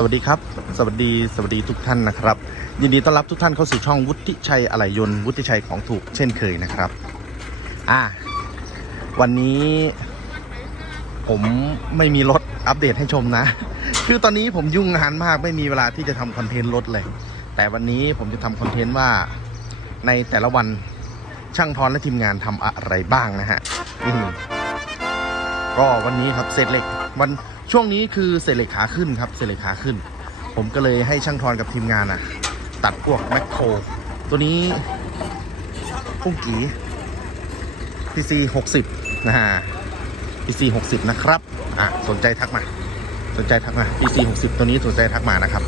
สวัสดีครับ สวัสดีสวัสดีทุกท่านนะครับ ยินดีต้อนรับทุกท่านเข้าสู่ช่องวุฒิชัยอะไหล่ยนต์วุฒิชัยของถูกเช่นเคยนะครับอ่าวันนี้ผมไม่มีรถอัปเดตให้ชมนะ คือตอนนี้ผมยุ่งงานมากไม่มีเวลาที่จะทำคอนเทนต์รถเลย แต่วันนี้ผมจะทำคอนเทนต์ว่าในแต่ละวันช่างทอนและทีมงานทำอะไรบ้างนะฮะอืมก็วันนี้ครับเศษเหล็กวัน ช่วงนี้คือเศษเหล็กขาขึ้นครับเศษเหล็กขาขึ้น ผมก็เลยให้ช่างทอนกับทีมงานอะ ตัดพวกแมคโครตัวนี้พุ่งกี PC 60นะฮะ PC 60นะครับอะสนใจทักมา สนใจทักมา PC 60ตัวนี้สนใจทักมานะครับ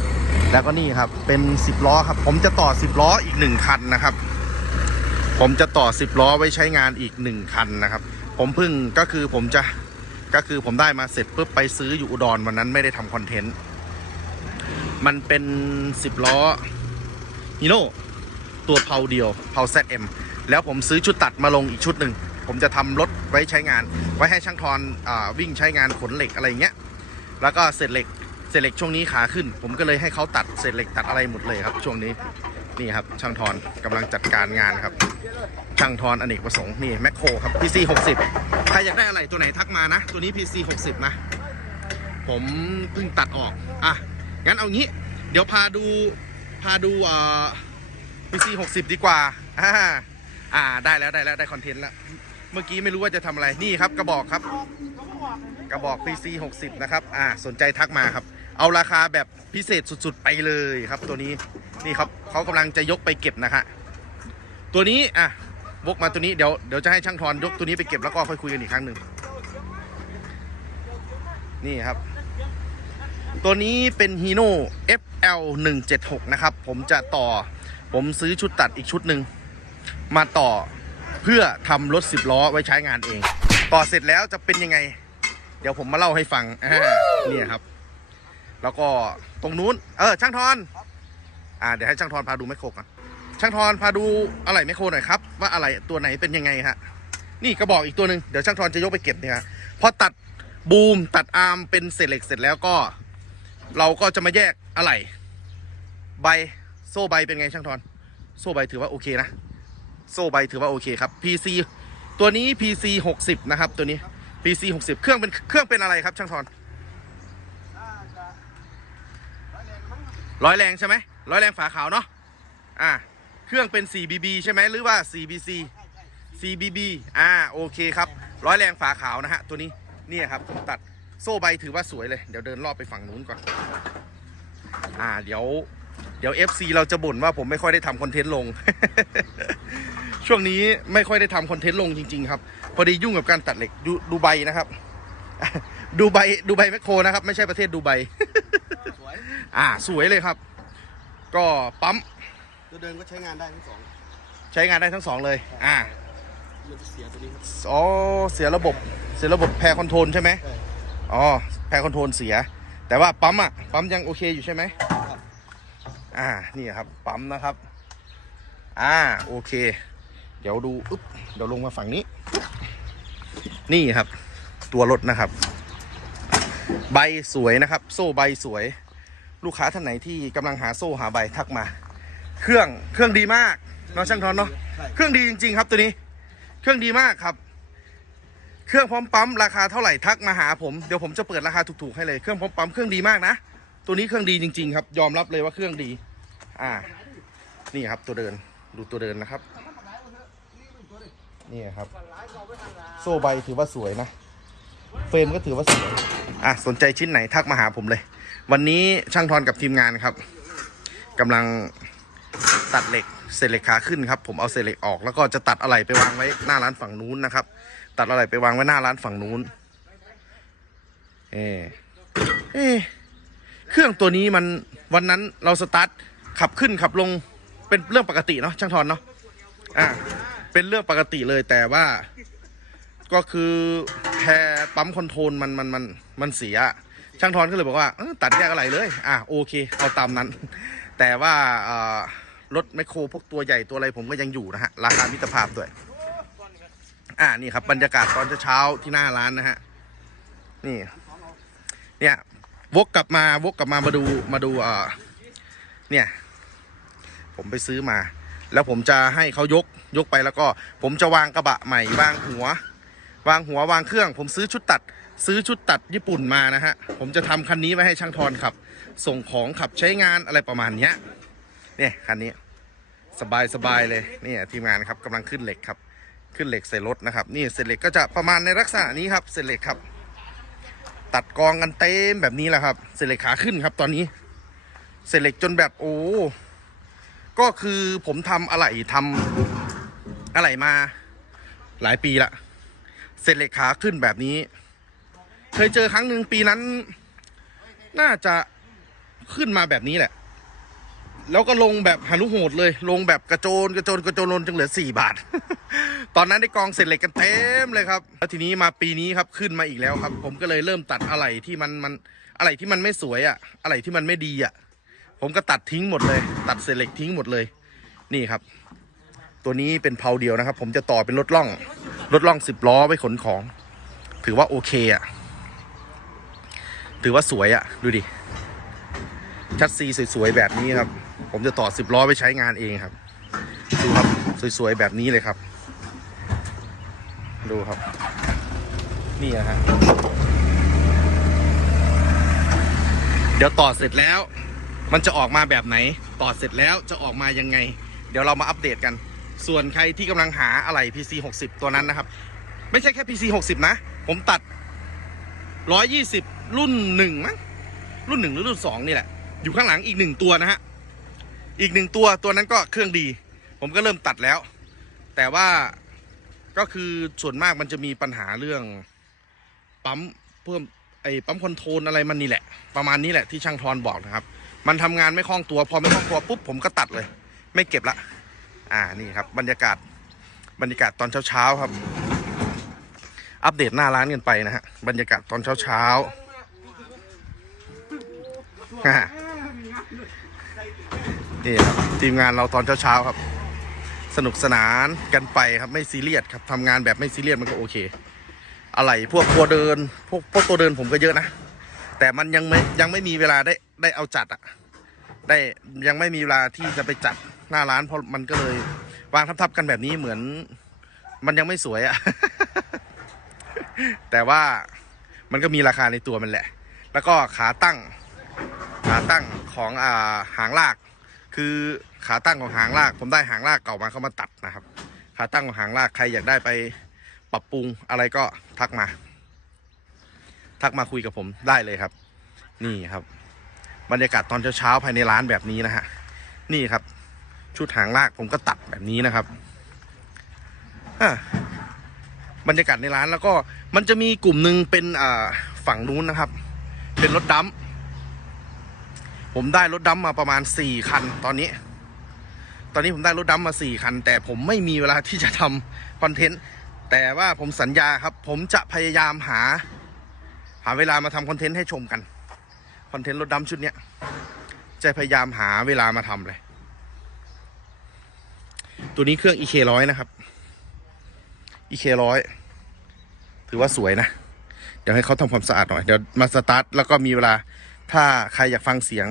แล้วก็นี่ครับเป็น10ล้อครับ ผมจะต่อ10ล้ออีก1คันนะครับ ผมจะต่อ10ล้อไว้ใช้งานอีก1คันนะครับ ผมเพิ่งก็คือผมจะ ก็คือผมได้มาเสร็จปุ๊บไปซื้ออยู่อุดรวันนั้นไม่ได้ทำคอนเทนต์ มันเป็น10ล้อฮีโน่ตัวเพาเดียวเพา ZM แล้วผมซื้อชุดตัดมาลงอีกชุดหนึ่ง ผมจะทำรถไว้ใช้งาน ไว้ให้ช่างทอนอวิ่งใช้งานขนเหล็กอะไรเงี้ย แล้วก็เศษเหล็กเศษเหล็กช่วงนี้ขาขึ้น ผมก็เลยให้เขาตัดเศษเหล็กตัดอะไรหมดเลยครับ ช่วงนี้นี่ครับช่างทอนกำลังจัดการงานครับ ช่างทอนอเนกประสงค์นี่แมคโครครับ PC 60 ใครอยากได้อะไรตัวไหนทักมานะ ตัวนี้ PC 60 นะ ผมเพิ่งตัดออก อะ งั้นเอางี้ เดี๋ยวพาดูพาดูเอ่อ PC 60 ดีกว่า อ่าอ่าได้แล้วได้แล้วได้คอนเทนต์แล้ว เมื่อกี้ไม่รู้ว่าจะทำอะไร นี่ครับกระบอกครับ กระบอก PC 60 นะครับ อ่า สนใจทักมาครับ เอาราคาแบบพิเศษสุดๆ ไปเลยครับ ตัวนี้ นี่ครับเขากำลังจะยกไปเก็บนะฮะ ตัวนี้ อะ วกมาตัวนี้เดี๋ยวเดี๋ยวจะให้ช่างทอนยกตัวนี้ไปเก็บแล้วก็ค่อยคุยกันอีกครั้งหนึ่งนี่ครับ ตัวนี้เป็นฮีโน่ FL 176นะครับ ผมจะต่อ ผมซื้อชุดตัดอีกชุดหนึ่งมาต่อเพื่อทำรถ10ล้อไว้ใช้งานเอง ต่อเสร็จแล้วจะเป็นยังไง เดี๋ยวผมมาเล่าให้ฟังอ่านี่ครับ แล้วก็ตรงนู้น เออช่างทอน อ่าเดี๋ยวให้ช่างทอนพาดูแมคโครก่อน ช่างทอนพาดูอะไรแมคโครหน่อยครับว่าอะไรตัวไหนเป็นยังไงฮะนี่กระบอกอีกตัวหนึ่งเดี๋ยวช่างทอนจะยกไปเก็บเนี่ยพอตัดบูมตัดอาร์มเป็นเศษเหล็กเสร็จแล้วก็ เราก็จะมาแยกอะไรใบโซ่ใบเป็นไงช่างทอน โซ่ใบถือว่าโอเคนะ โซ่ใบถือว่าโอเคครับ PC ตัวนี้ PC 60 นะครับ ตัวนี้ PC 60 เครื่องเป็นเครื่องเป็นอะไรครับช่างทอนร้อยแรงใช่ไหมร้อยแรงฝาขาวเนาะอ่า เครื่องเป็น 4BB ใช่ไหมหรือว่า 4BC4BB อ่าโอเคครับ ร้อยแรงฝาขาวนะฮะ ตัวนี้เนี่ยครับผมตัดโซ่ใบถือว่าสวยเลย เดี๋ยวเดินรอบไปฝั่งนู้นก่อน อ่าเดี๋ยว เดี๋ยว FC เราจะบ่นว่าผมไม่ค่อยได้ทำคอนเทนต์ลง ช่วงนี้ไม่ค่อยได้ทำคอนเทนต์ลงจริง ๆ ครับ พอดียุ่งกับการตัดเหล็กดูดูใบนะครับ ดูใบดูใบแมคโครนะครับ ไม่ใช่ประเทศดูใบสวยอ่าสวยเลยครับ ก็ปั๊ม ตัวเดินก็ใช้งานได้ทั้งสองใช้งานได้ทั้งสองเลย อ่ามันจะเสียตัวนี้ครับอ๋อเสียระบบเสียระบบแพรคอนโทรลใช่ไหมใช่อ๋อแพรคอนโทรลเสีย แต่ว่าปั๊มอะปั๊มยังโอเคอยู่ใช่ไหมครับอ่านี่ครับปั๊มนะครับ อ่าโอเค เดี๋ยวดูอุ๊บเดี๋ยวลงมาฝั่งนี้ นี่ครับ ตัวรถนะครับ ใบสวยนะครับ โซ่ใบสวย ลูกค้าท่านไหนที่กำลังหาโซ่หาใบทักมา เครื่องเครื่องดีมากเนาะช่างทอนเนาะใช่ เครื่องดีจริง ๆ ครับตัวนี้ เครื่องดีมากครับ เครื่องพร้อมปั๊มราคาเท่าไหร่ทักมาหาผมเดี๋ยวผมจะเปิดราคาถูกๆให้เลยเครื่องพร้อมปั๊มเครื่องดีมากนะตัวนี้เครื่องดีจริง ๆ ครับ ยอมรับเลยว่าเครื่องดี อ่า นี่ครับตัวเดินดูตัวเดินนะครับ นี่ครับ โซ่ใบถือว่าสวยนะ เฟรมก็ถือว่าสวย อะสนใจชิ้นไหนทักมาหาผมเลย วันนี้ช่างทอนกับทีมงานครับกำลัง ตัดเหล็กเศษเหล็กขาขึ้นครับผมเอาเศษเหล็กออกแล้วก็จะตัดอะไรไปวางไว้หน้าร้านฝั่งนู้นนะครับ ตัดอะไรไปวางไว้หน้าร้านฝั่งนู้นเออเอเครื่องตัวนี้มันวันนั้นเราสตาร์ทขับขึ้นขับลงเป็นเรื่องปกติเนาะช่างทอนเนาะอ่าเป็นเรื่องปกติเลยแต่ว่า ก็คือแพรปั๊มคอนโทรลมันมันมันมันเสียช่างทอนก็เลยบอกว่าตัดแยกอะไรเลย อะโอเค เอาตามนั้น แต่ว่ารถแมคโครพวกตัวใหญ่ตัวอะไรผมก็ยังอยู่นะฮะ ราคามิตรภาพด้วย อ่านี่ครับบรรยากาศตอนเช้าที่หน้าร้านนะฮะ นี่ เนี่ยวกกลับมาวกกลับมามาดูมาดูเออเนี่ย ผมไปซื้อมา แล้วผมจะให้เขายกยกไปแล้วก็ ผมจะวางกระบะใหม่วางหัว วางหัววางเครื่อง ผมซื้อชุดตัด ซื้อชุดตัดญี่ปุ่นมานะฮะ ผมจะทำคันนี้ไว้ให้ช่างทอนขับ ส่งของขับใช้งานอะไรประมาณเนี้ยเนี่ยคันนี้สบายสบายเลยนี่ทีมงานครับกำลังขึ้นเหล็กครับ ขึ้นเหล็กใส่รถนะครับ นี่เศษเหล็กก็จะประมาณในลักษณะนี้ครับเศษเหล็กครับ ตัดกองกันเต็มแบบนี้แหละครับเศษเหล็กขาขึ้นครับตอนนี้เศษเหล็กจนแบบโอ้ก็คือผมทำอะไรทำอะไรมาหลายปีละเศษเหล็กขาขึ้นแบบนี้ เคยเจอครั้งหนึ่งปีนั้น น่าจะ ขึ้นมาแบบนี้แหละ แล้วก็ลงแบบหานุโหดเลย ลงแบบกระโจนกระโจนกระโจนลงจึงเหลือสี่บาท ตอนนั้นได้กองเสร็จเหล็กกันเต็มเลยครับ แล้วทีนี้มาปีนี้ครับขึ้นมาอีกแล้วครับ ผมก็เลยเริ่มตัดอะไรที่มันมันอะไรที่มันไม่สวยอะอะไรที่มันไม่ดีอะผมก็ตัดทิ้งหมดเลย ตัดเศษเหล็กทิ้งหมดเลย นี่ครับ ตัวนี้เป็นเพาเดียวนะครับ ผมจะต่อเป็นรถล่องรถล่องสิบล้อไว้ขนของ ถือว่าโอเคอะถือว่าสวยอะดูดิ ชัดซีสวยๆแบบนี้ครับ ผมจะต่อสิบล้อไปใช้งานเองครับ ดูครับสวยๆแบบนี้เลยครับ ดูครับ นี่นะฮะเดี๋ยวต่อเสร็จแล้ว มันจะออกมาแบบไหน ต่อเสร็จแล้วจะออกมายังไง เดี๋ยวเรามาอัปเดตกัน ส่วนใครที่กำลังหาอะไร PC 60ตัวนั้นนะครับ ไม่ใช่แค่ PC 60นะ ผมตัด 120 รุ่นหนึ่งมั้งรุ่นหนึ่งหรือรุ่นสองนี่แหละ อยู่ข้างหลังอีกหนึ่งตัวนะฮะ อีกหนึ่งตัวตัวนั้นก็เครื่องดี ผมก็เริ่มตัดแล้ว แต่ว่าก็คือส่วนมากมันจะมีปัญหาเรื่องปั๊มเพิ่มไอ้ปั๊มคอนโทรลอะไรมันนี่แหละ ประมาณนี้แหละที่ช่างทอนบอกนะครับ มันทำงานไม่คล่องตัวพอไม่คล่องตัวปุ๊บผมก็ตัดเลย ไม่เก็บละ อ่านี่ครับ บรรยากาศบรรยากาศตอนเช้าๆครับ อัปเดตหน้าร้านกันไปนะฮะบรรยากาศตอนเช้าๆอ่า นี่ครับทีมงานเราตอนเช้าๆครับ สนุกสนานกันไปครับไม่ซีเรียสครับทำงานแบบไม่ซีเรียสมันก็โอเค อะไรพวกตัวเดิน พวกพวกตัวเดินผมก็เยอะนะ แต่มันยังไม่ยังไม่มีเวลาได้ได้เอาจัดอะได้ยังไม่มีเวลาที่จะไปจัดหน้าร้านเพราะมันก็เลยวางทับๆกันแบบนี้เหมือน มันยังไม่สวยอะแต่ว่ามันก็มีราคาในตัวมันแหละ แล้วก็ขาตั้ง ขาตั้งของอ่าหางลาก คือขาตั้งของหางลาก ผมได้หางลากเก่ามาเข้ามาตัดนะครับ ขาตั้งของหางลากใครอยากได้ไปปรับปรุงอะไรก็ทักมา ทักมาคุยกับผมได้เลยครับ นี่ครับ บรรยากาศตอนเช้าๆภายในร้านแบบนี้นะฮะนี่ครับ ชุดหางลากผมก็ตัดแบบนี้นะครับอะบรรยากาศในร้านแล้วก็มันจะมีกลุ่มหนึ่งเป็นฝั่งนู้นนะครับ เป็นรถดัมป์ ผมได้รถดัมมาประมาณสี่คันตอนนี้ ตอนนี้ผมได้รถดัมมาสี่คัน แต่ผมไม่มีเวลาที่จะทำคอนเทนต์แต่ว่าผมสัญญาครับ ผมจะพยายามหา หาเวลามาทำคอนเทนต์ให้ชมกันคอนเทนต์รถดัมชุดนี้จะพยายามหาเวลามาทำเลย ตัวนี้เครื่อง EK ร้อยนะครับ EK ร้อยถือว่าสวยนะ เดี๋ยวให้เขาทำความสะอาดหน่อย เดี๋ยวมาสตาร์ทแล้วก็มีเวลา ถ้าใครอยากฟังเสียง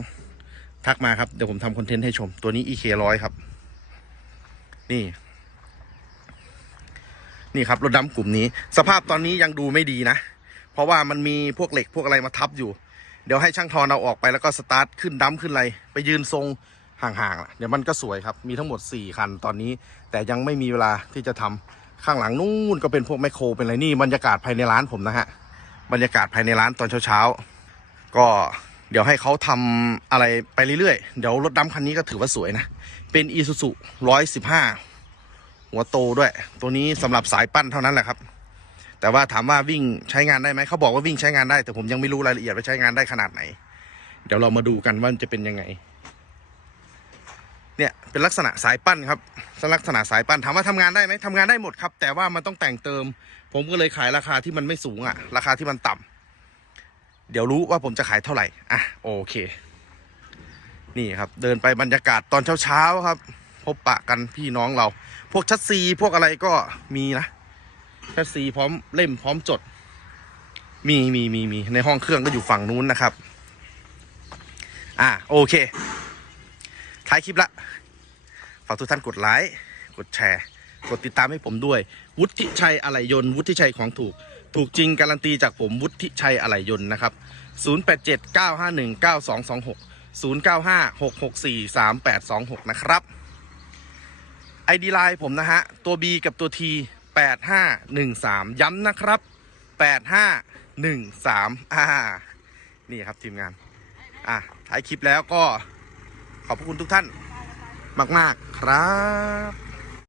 ทักมาครับ เดี๋ยวผมทำคอนเทนต์ให้ชม ตัวนี้ EK ร้อยครับ นี่ นี่ครับรถดำกลุ่มนี้ สภาพตอนนี้ยังดูไม่ดีนะ เพราะว่ามันมีพวกเหล็กพวกอะไรมาทับอยู่ เดี๋ยวให้ช่างทอนเอาออกไปแล้วก็สตาร์ทขึ้นดัมขึ้นอะไร ไปยืนทรงห่างๆล่ะเดี๋ยวมันก็สวยครับ มีทั้งหมด 4 คันตอนนี้ แต่ยังไม่มีเวลาที่จะทำข้างหลังนู่นก็เป็นพวกไมโครเป็นอะไรนี่บรรยากาศภายในร้านผมนะฮะ บรรยากาศภายในร้านตอนเช้าๆก็ เดี๋ยวให้เขาทำอะไรไปเรื่อยๆ เดี๋ยวรถดำคันนี้ก็ถือว่าสวยนะ เป็น i s u z u 115 หัวโตด้วย ตัวนี้สำหรับสายปั้นเท่านั้นแหละครับ แต่ว่าถามว่าวิ่งใช้งานได้ไหม เขาบอกว่าวิ่งใช้งานได้ แต่ผมยังไม่รู้รายละเอียดว่าใช้งานได้ขนาดไหน เดี๋ยวเรามาดูกันว่าจะเป็นยังไง เนี่ยเป็นลักษณะสายปั้นครับลักษณะสายปั้นถามว่าทำงานได้ไหมทำงานได้หมดครับ แต่ว่ามันต้องแต่งเติม ผมก็เลยขายราคาที่มันไม่สูงอะราคาที่มันต่ำ เดี๋ยวรู้ว่าผมจะขายเท่าไหร่ อะ โอเค นี่ครับ เดินไปบรรยากาศตอนเช้าๆครับ พบปะกันพี่น้องเรา พวกชัดซีพวกอะไรก็มีนะชัดซีพร้อมเล่มพร้อมจด มีมีมีมีในห้องเครื่องก็อยู่ฝั่งนู้นนะครับ อ่าโอเค ท้ายคลิปละ ฝากทุกท่านกดไลค์ กดแชร์ กดติดตามให้ผมด้วย วุฒิชัยอะไหล่ยนต์วุฒิชัยของถูก ถูกจริงการันตีจากผมวุฒิชัยอะไหล่ยนต์นะครับ 0879519226 0956643826 นะครับ ID ไลน์ผมนะฮะ ตัว B กับตัว T 8513 ย้ำนะครับ 8513 อ่า นี่ครับทีมงาน อะถ่ายคลิปแล้วก็ขอบพระคุณทุกท่าน มาก ๆ ครับ